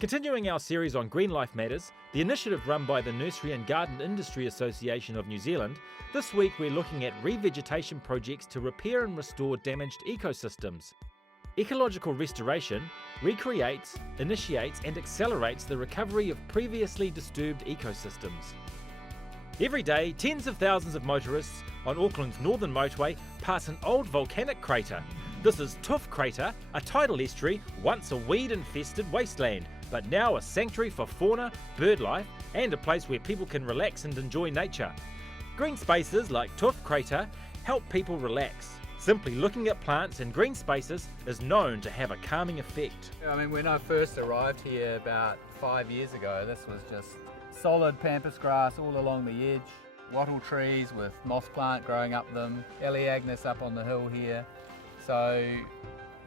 Continuing our series on Greenlife Matters, the initiative run by the Nursery and Garden Industry Association of New Zealand, this week we're looking at revegetation projects to repair and restore damaged ecosystems. Ecological restoration recreates, initiates and accelerates the recovery of previously disturbed ecosystems. Every day, tens of thousands of motorists on Auckland's northern motorway pass an old volcanic crater. This is Tuff Crater, a tidal estuary, once a weed-infested wasteland, but now a sanctuary for fauna, bird life, and a place where people can relax and enjoy nature. Green spaces like Tuff Crater help people relax. Simply looking at plants in green spaces is known to have a calming effect. I mean, when I first arrived here about 5 years ago, this was just solid pampas grass all along the edge, wattle trees with moss plant growing up them, Elaeagnus up on the hill here. So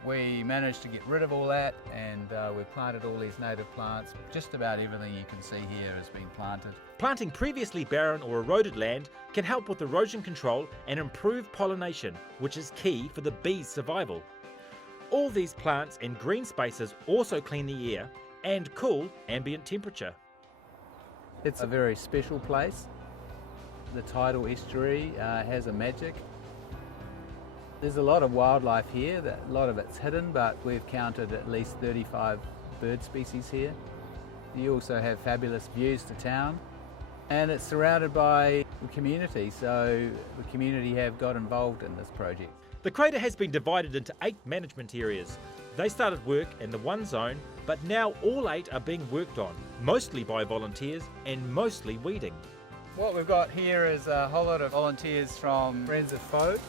we managed to get rid of all that, and we planted all these native plants. Just about everything you can see here has been planted. Planting previously barren or eroded land can help with erosion control and improve pollination, which is key for the bees' survival. All these plants and green spaces also clean the air and cool ambient temperature. It's a very special place. The tidal estuary has a magic. There's a lot of wildlife here, a lot of it's hidden, but we've counted at least 35 bird species here. You also have fabulous views to town, and it's surrounded by the community, so the community have got involved in this project. The crater has been divided into 8 management areas. They started work in the one zone, but now all 8 are being worked on, mostly by volunteers and mostly weeding. What we've got here is a whole lot of volunteers from Friends of Folk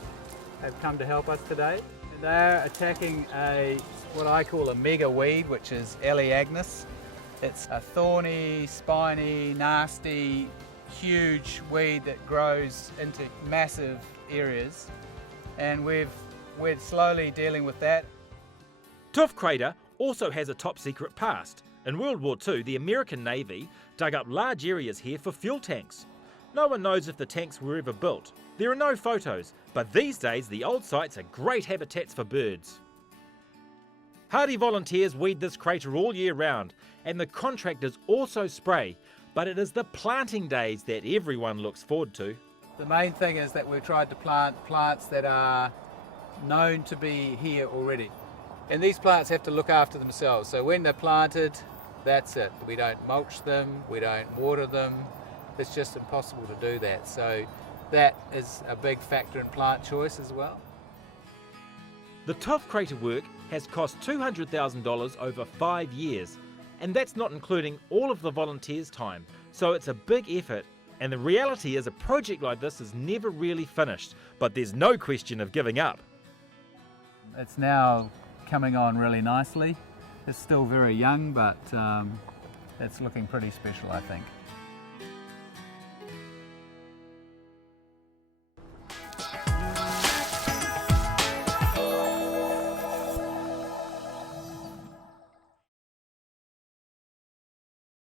have come to help us today. They're attacking what I call a mega weed, which is Elaeagnus. It's a thorny, spiny, nasty, huge weed that grows into massive areas, and we're slowly dealing with that. Tuff Crater also has a top secret past. In World War II, the American Navy dug up large areas here for fuel tanks. No one knows if the tanks were ever built. There are no photos, but these days the old sites are great habitats for birds. Hardy volunteers weed this crater all year round, and the contractors also spray, but it is the planting days that everyone looks forward to. The main thing is that we've tried to plant plants that are known to be here already. And these plants have to look after themselves, so when they're planted, that's it. We don't mulch them, we don't water them. It's just impossible to do that. So that is a big factor in plant choice as well. The Tuff Crater work has cost $200,000 over 5 years, and that's not including all of the volunteers' time. So it's a big effort, and the reality is a project like this is never really finished, but there's no question of giving up. It's now coming on really nicely. It's still very young, but it's looking pretty special, I think.